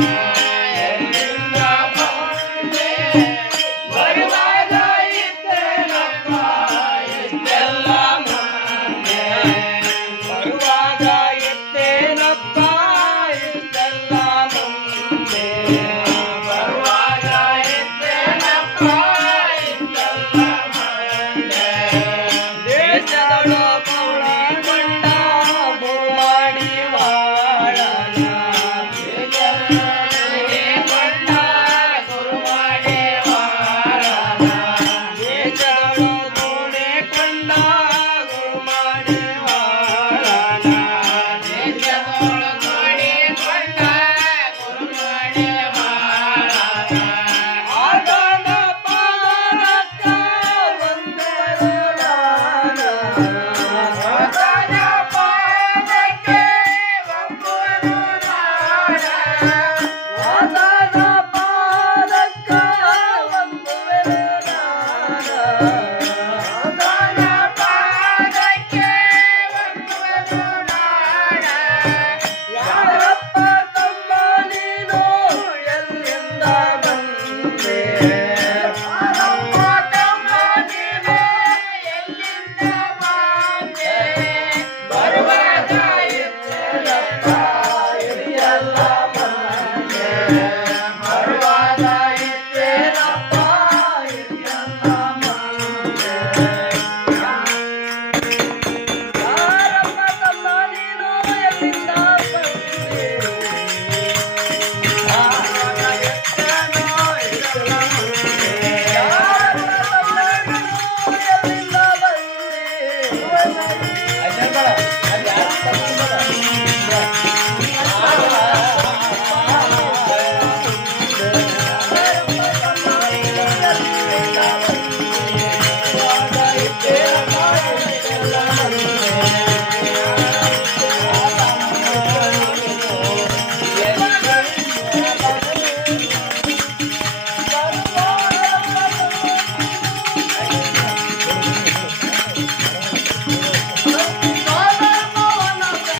thank yeah. you